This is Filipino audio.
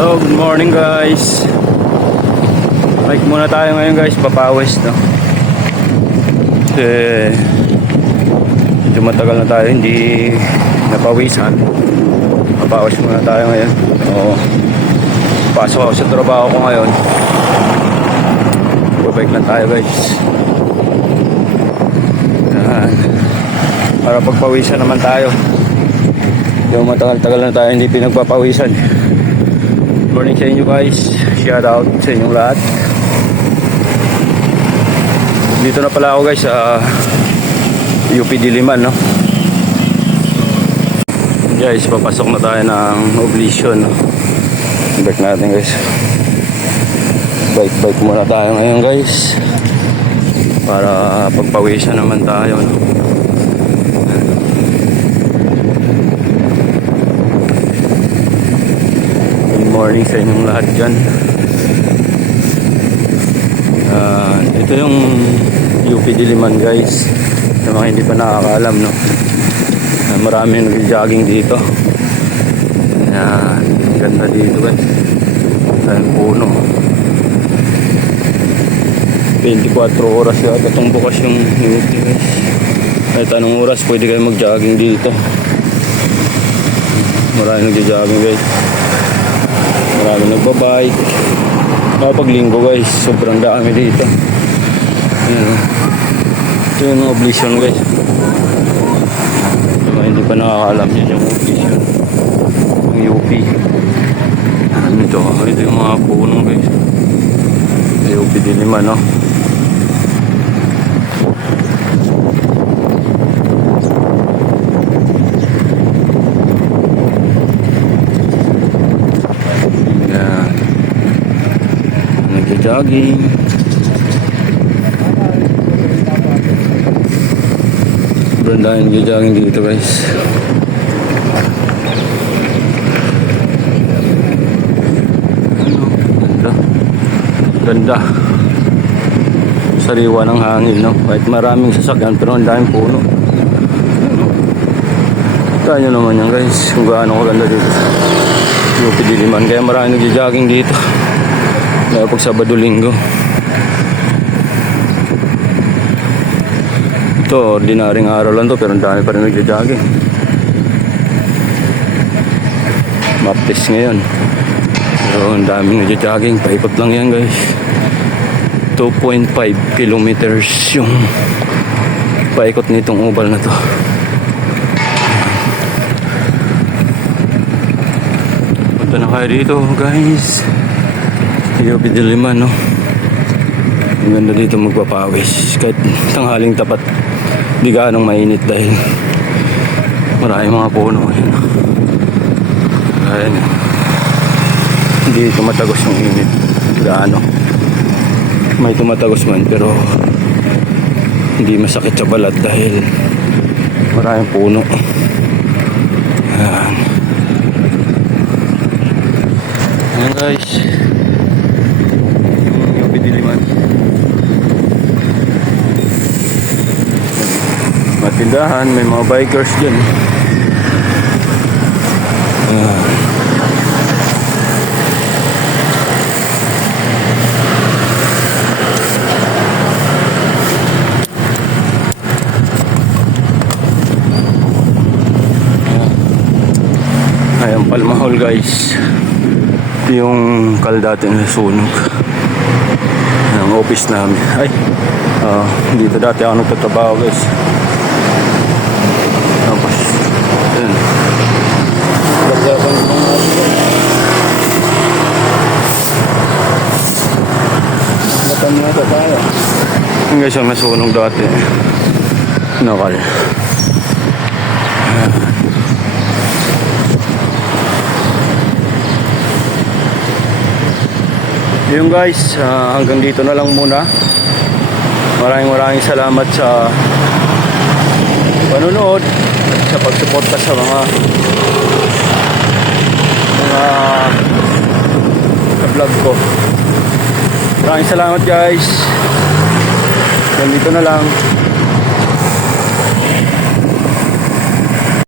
So, good morning guys. Bike muna tayo ngayon guys, papawis no. Kasi medyo matagal na tayo hindi napawisan. Papawis muna tayo ngayon. Oo. Pasok ako sa trabaho ko ngayon. Bike lang tayo guys. Yan. Para pagpawisan naman tayo. Yung matagal-tagal na tayo hindi pinagpapawisan. Good morning sa inyo guys. Shout out sa inyong lahat. Dito na pala ako guys sa UP Diliman no. Guys, papasok na tayo ng Oblisyon no. Bike natin guys. Bike muna tayo ngayon guys. Para pagpawisan naman tayo no. Morning sa inyong lahat dyan. Ito yung UP Diliman guys, sa mga hindi pa nakakaalam no. Maraming nag-jogging dito. Yan, ganda dito guys. Dahil puno 24 oras yata itong bukas yung UP guys. Kahit anong oras pwede kayo mag-jogging dito. Maraming nag-jogging guys. Marami nagbabike. Kapag linggo guys, sobrang dami dito. Ayan. Ito yung Oblisyon guys. Diba, hindi pa nakakaalam yan yung Oblisyon, yung UP. Ito yung mga puno guys. Yung UP Diliman no. Jogging. Sobrang daming jogging dito guys. Ganda. Sariwa ng hangin no. Kahit maraming sasakyan pero ang daming puno. Kaya nyo naman yan guys kung gaano kaganda dito sa UP Diliman. Kaya maraming nag-jogging dito. Lalo pag Sabado Linggo. Ito, ordinaryong araw lang to pero ang dami pa rin nagja-jogging. Maptis ngayon. Pero ang dami nagja-jogging. Paikot lang yan guys. 2.5 kilometers yung paikot nitong oval na to. Punta na kayo dito guys. UP Diliman no. Ang ganda dito magpapawis. Kahit tanghaling tapat di gaanong mainit dahil maraming mga puno. Ayan. Hindi tumatagos yung init gaano. May tumatagos man pero hindi masakit sa balat dahil maraming puno. Ayan. Ayan guys, tindahan, may mga bikers dyan. Ayan, Palmahol guys. Ito yung kaldate na sunog ng office namin. Ay, dito dati ako nagtatrabaho guys. Tapos yun, lagdagan ng mga matan nga ito tayo. Yung guys yung nasunog dati nakal. Yun guys, hanggang dito na lang muna. Maraming salamat sa panonood at sa pagsuporta sa mga vlog ko. Maraming salamat guys. Nandito na lang.